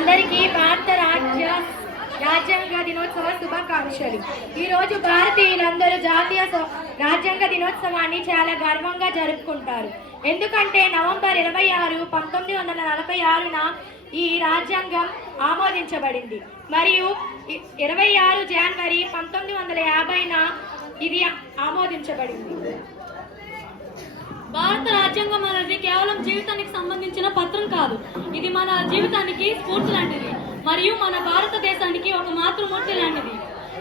అందరికీ భారత రాజ్యాంగ దినోత్సవ శుభాకాంక్షలు. ఈరోజు భారతీయులందరూ జాతీయ రాజ్యాంగ దినోత్సవాన్ని చాలా గర్వంగా జరుపుకుంటారు. ఎందుకంటే నవంబర్ 26, 1946న ఈ రాజ్యాంగం ఆమోదించబడింది మరియు 26 జనవరి 1950న ఇది ఆమోదించబడింది. భారత రాజ్యాంగం అనేది కేవలం జీవితానికి సంబంధించిన పత్రం కాదు. ఇది మన జీవితానికి స్ఫూర్తి లాంటిది మరియు మన భారతదేశానికి ఒక మాతృమూర్తి లాంటిది.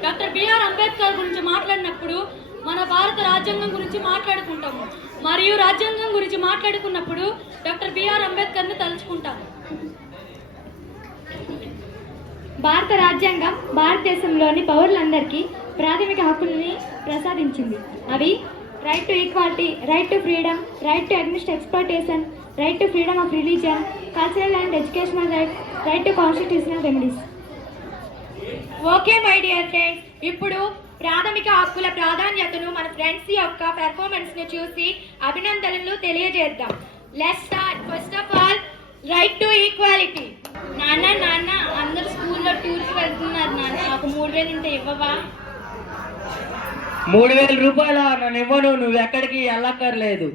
డాక్టర్ బిఆర్ అంబేద్కర్ గురించి మాట్లాడినప్పుడు మన భారత రాజ్యాంగం గురించి మాట్లాడుకుంటాము మరియు రాజ్యాంగం గురించి మాట్లాడుకున్నప్పుడు డాక్టర్ బిఆర్ అంబేద్కర్ని తలుచుకుంటాము. భారత రాజ్యాంగం భారతదేశంలోని పౌరులందరికీ ప్రాథమిక హక్కుల్ని ప్రసాదించింది. అవి right to equality, right to freedom, right to అగ్నిస్ట్ exploitation, right to freedom of religion, cultural and educational right to constitutional remedies. Okay my dear friends, ఇప్పుడు ప్రాథమిక హక్కుల ప్రాధాన్యతను మన ఫ్రెండ్స్ యొక్క పెర్ఫార్మెన్స్ ని చూసి అభినందనలు తెలియజేద్దాం. Let's start. First of all, right to equality. నాన్న అందరూ స్కూల్లో టూర్కి వెళ్తున్నారు నాన్న, నాకు 3000 ఉంటే ఇవ్వవా? 3000 రూపాయలు నన్ను ఇవ్వను, నువ్వు ఎక్కడికి వెళ్ళక్కర్లేదు.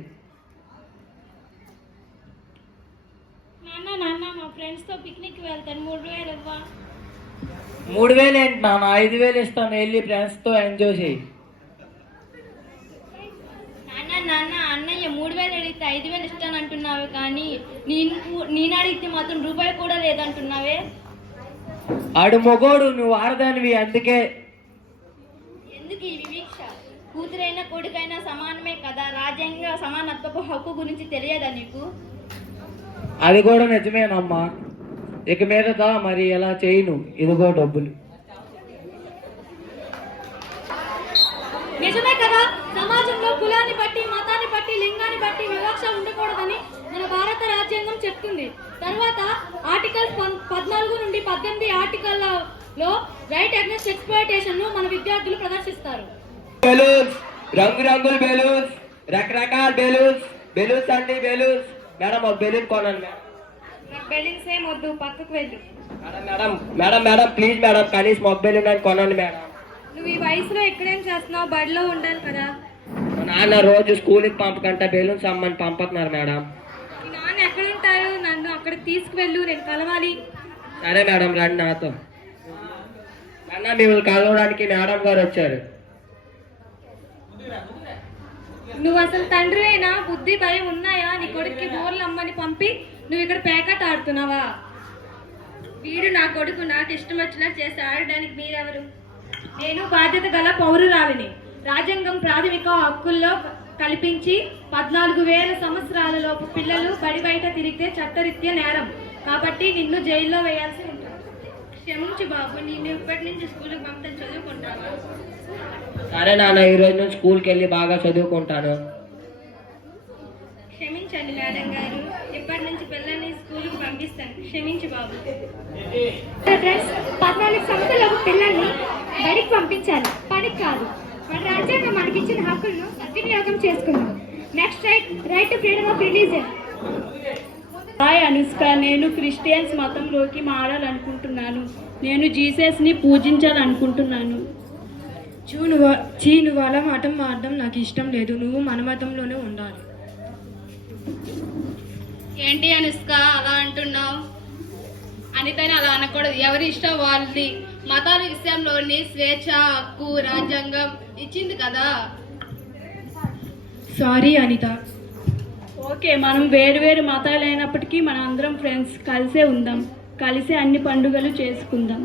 నాన్న మా ఫ్రెండ్స్తో పిక్నిక్ వెళ్తాను, 3000 ఇవ్వా? 3000 ఏంటి నాన్న, 5000 ఇస్తాను, వెళ్ళి ఫ్రెండ్స్తో ఎంజాయ్ చేయి. నాన్న అన్నయ్య 3000 అడిగితే 5000 ఇస్తాను అంటున్నావే, కానీ నేను అడిగితే మాత్రం రూపాయి కూడా లేదంటున్నావే. ఆడు మొగోడు, నువ్వు ఆడదానివి, అందుకే. ఎందుకు ఈ వివక్ష? కూతురైనా కొడుకైనా సమానమే కదా. రాజ్యాంగ సమానత్వపు హక్కు గురించి తెలియదా నీకు? అది కూడా నిజమేనమ్మా. ఇక మీదట మరి ఎలా చేయను, ఇదిగో డబ్బులు. నిజమే కదా. సమాజంలో కులాన్ని బట్టి, మతాన్ని బట్టి, లింగాన్ని బట్టి వివక్ష ఉండకూడదని మన భారత రాజ్యాంగం చెప్తుంది. తర్వాత ఆర్టికల్ 14 నుండి 18 ఆర్టికల్లో రైట్ అగైన్స్ ఎక్స్‌ప్లాయిటేషన్ ను మన విద్యార్థులు ప్రదర్శిస్తారు. బెలూన్స్, రంగురంగుల బెలూన్స్, రకరకాల బెలూన్స్ అండి, బెలూన్స్. మేడం ఒక బెలూన్ కొనండి మేడం. బెలూన్స్ ఏం వద్దు, పక్కకు వెళ్ళు. మేడం ప్లీజ్ మేడం, కనీసం ఒక బెలూన్ అని కొనండి మేడం. నువ్వు ఈ వయసులో ఎక్కడేం చేస్తున్నావు? బడిలో ఉండాలి కదా. మా నాన్న రోజు స్కూల్కి పంపకంటే బెలూన్స్ అమ్మని పంపుతున్నారు మేడం. మీ నాన్న ఎక్కడుంటారు? నన్ను అక్కడికి తీసుకువెళ్ళు, నేను కలవాలి. సరే మేడం, రండి నాతో. నాన్న మిమ్మల్ని కలవడానికి మేడం గారు వచ్చారు. నువ్వు అసలు తండ్రి అయినా బుద్ధి భయం ఉన్నాయా? నీ కొడుక్కి బోర్లు అమ్మని పంపి నువ్వు ఇక్కడ పేకాట ఆడుతున్నావా? వీడు నా కొడుకు, నాకు ఇష్టం వచ్చినట్టు చేసి ఆడడానికి మీరెవరు? నేను బాధ్యత గల పౌరురాలిని. రాజ్యాంగం ప్రాథమిక హక్కుల్లో కల్పించి 14,000 సంవత్సరాలలోపు పిల్లలు బడి బయట తిరిగితే చట్టరీత్యా నేరం. కాబట్టి నిన్ను జైల్లో వేయాల్సి ఉంటుంది. క్షమించు బాబు, నేను ఇప్పటి నుంచి స్కూల్కి పంపితే చదువుకుంటావా? సరే నాన్న, ఈ రోజు నుంచి స్కూల్కి వెళ్ళి బాగా చదువుకుంటాను. క్షమించండి మేడం గారు, ఇప్పటి నుంచి పిల్లల్ని స్కూల్కి పంపిస్తాను. క్షమించు బాబు. 14 సంవత్సరాలకు పిల్లల్ని బడికి పంపించాలి, పనికి కాదు. మన రాజ్యాంగం మనకి ఇచ్చిన హక్కులను సద్వినియోగం చేసుకుందాం. Next right to freedom of religion. Hi Anushka, నేను క్రిస్టియన్స్ మతంలోకి మారాలనుకుంటున్నాను. నేను జీసస్ని పూజించాలనుకుంటున్నాను. నువ్వు అలా మతం మారడం నాకు ఇష్టం లేదు. నువ్వు మన మతంలోనే ఉండాలి. ఏంటి అనుష్క అలా అంటున్నావు? అనితని అలా అనకూడదు, ఎవరి ఇష్టం వాళ్ళది. మతాల విషయంలోని స్వేచ్ఛ హక్కు రాజ్యాంగం ఇచ్చింది కదా. సారీ అనిత. ఓకే, మనం వేరు మతాలు అయినప్పటికీ మన అందరం ఫ్రెండ్స్, కలిసే ఉందాం, కలిసే అన్ని పండుగలు చేసుకుందాం.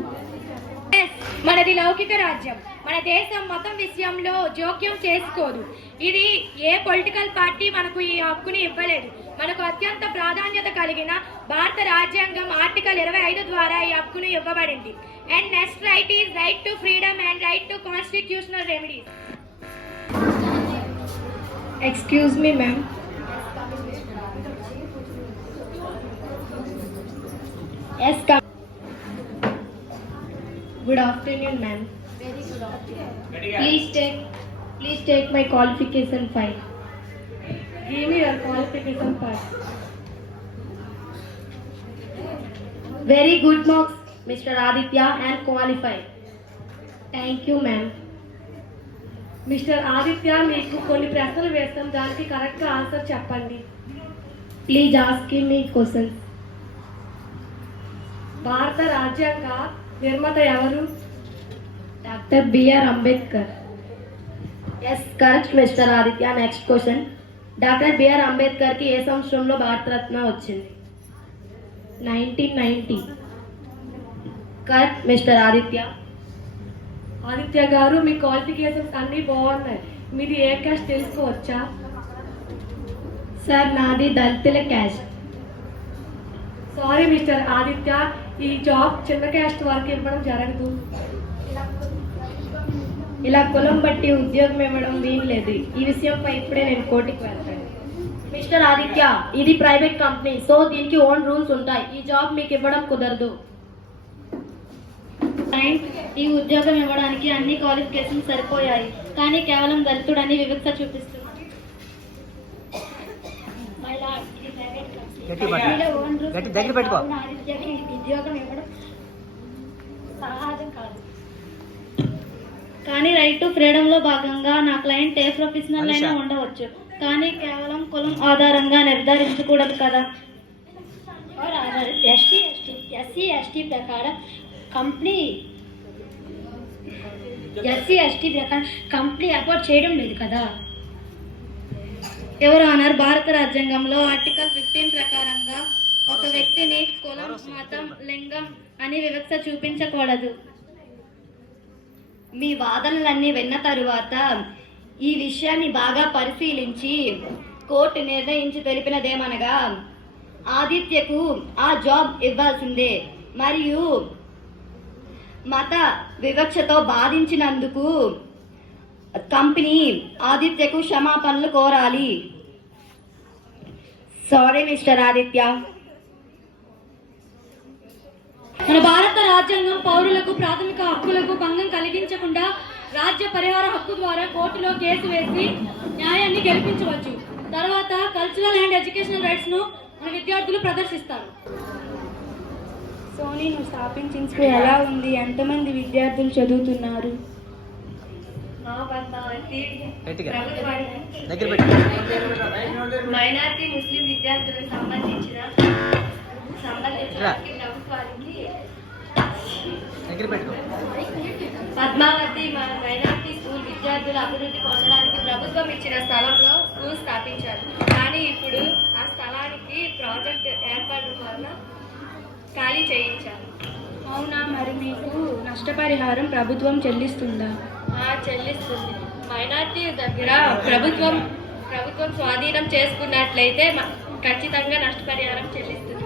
మనది లౌకిక రాజ్యం. మన దేశం మతం విషయంలో జోక్యం చేసుకోదు. ఇది ఏ పొలిటికల్ పార్టీ మనకు ఈ హక్కుని ఇవ్వలేదు. మనకు అత్యంత ప్రాధాన్యత కలిగిన భారత రాజ్యాంగం ఆర్టికల్ 25 ద్వారా ఈ హక్కును ఇవ్వబడింది. And next right is right to freedom and right to constitutional remedies. Excuse me ma'am. Yes come. Good afternoon, ma'am. Very good afternoon. Please take my qualification file. Give me your qualification file. Very good marks, Mr. Aditya, and qualified. Thank you, ma'am. Mister Aditya మీకు కొన్ని ప్రశ్నలు వేస్తాం, దానికి correct answer చెప్పండి. Please ask me questions. భారత రాజ్యాంగ నిర్మాత ఎవరు? Dr. B.R. Ambedkar. Yes, correct, Mr. Aditya. Next question. Doctor B R Ambedkar కి ఏ సంవత్సరంలో భారతరత్న వచ్చింది? 1990. Correct, mister Aditya. ఆదిత్య గారు మీ క్వాలిఫికేషన్స్ అన్నీ బాగున్నాయి. మీది ఏ క్యాస్ట్ తెలుసుకోవచ్చా? సార్ నాది దళితుల క్యాస్ట్. సారీ మిస్టర్ ఆదిత్య, ఈ జాబ్ చిన్న క్యాస్ట్ వారికి ఇవ్వడం జరగదు. ఇలా కులం బట్టి ఉద్యోగం ఇవ్వడం వీలు లేదు. ఈ విషయంపై ఇప్పుడే నేను కోర్టుకి వెళ్తాను. మిస్టర్ ఆదిత్య, ఇది ప్రైవేట్ కంపెనీ, సో దీనికి ఓన్ రూల్స్ ఉంటాయి. ఈ జాబ్ మీకు ఇవ్వడం కుదరదు. ఈ ఉద్యోగం ఇవ్వడానికి అన్ని క్వాలిఫికేషన్స్ సరిపోయాయి, కానీ కేవలం దళితుడని వివక్ష చూపిస్తున్నారు. ఆదిత్యకి ఉద్యోగం ఇవ్వడం సహజం కాదు. కానీ రైట్ టు ఫ్రీడమ్ లో భాగంగా నా క్లయింట్ ఏ ప్రొఫెషనల్ అయినా ఉండవచ్చు, కానీ కేవలం కులం ఆధారంగా నిర్ధారించకూడదు కదా. ఎస్సీ ఎస్టీ ప్రకారం కంపెనీ అపోర్ట్ చేయడం లేదు కదా. ఎవరు ఆనర్, భారత రాజ్యాంగంలో ఆర్టికల్ 15 ప్రకారంగా ఒక వ్యక్తిని కులం, మతం, లింగం అని వివక్ష చూపించకూడదు. మీ వాదనలన్నీ విన్న తరువాత ఈ విషయాన్ని బాగా పరిశీలించి కోర్టు నిర్ణయించి తెలిపినదేమనగా ఆదిత్యకు ఆ జాబ్ ఇవ్వాల్సిందే మరియు మత వివక్షతో బాధించినందుకు కంపెనీ ఆదిత్యకు క్షమాపణలు కోరాలి. Sorry mister Aditya. మన భారత రాజ్యాంగం పౌరులకు ప్రాథమిక హక్కులకు భంగం కలిగించకుండా రాజ్య పరిహార హక్కు ద్వారా కోర్టులో కేసు వేసి న్యాయాన్ని గెలిపించవచ్చు. తర్వాత కల్చరల్ అండ్ ఎడ్యుకేషనల్ రైట్స్ ను మన విద్యార్థులు ప్రదర్శిస్తారు. సోనీ, నువ్వు స్థాపించిన స్కూల్ ఎలా ఉంది? ఎంతమంది విద్యార్థులు చదువుతున్నారు? మైనారిటీ ముస్లిం విద్యార్థులకు సంబంధించిన పద్మావతి మైనారిటీ స్కూల్ విద్యార్థుల అభివృద్ధి పొందడానికి ప్రభుత్వం ఇచ్చిన స్థలంలో స్కూల్ స్థాపించారు. కానీ ఇప్పుడు ఆ స్థలానికి ప్రాజెక్ట్ ఏర్పడడం వల్ల ఖాళీ చేయించారు. అవునా? మరి మీకు నష్టపరిహారం ప్రభుత్వం చెల్లిస్తుందా? చెల్లిస్తుంది. మైనారిటీ దగ్గర ప్రభుత్వం స్వాధీనం చేసుకున్నట్లయితే ఖచ్చితంగా నష్టపరిహారం చెల్లిస్తుంది.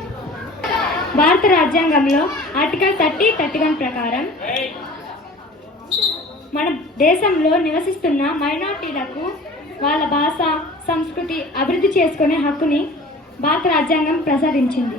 భారత రాజ్యాంగంలో ఆర్టికల్ 30-31 ప్రకారం మన దేశంలో నివసిస్తున్న మైనారిటీలకు వాళ్ళ భాష, సంస్కృతి అభివృద్ధి చేసుకునే హక్కుని భారత రాజ్యాంగం ప్రసాదించింది.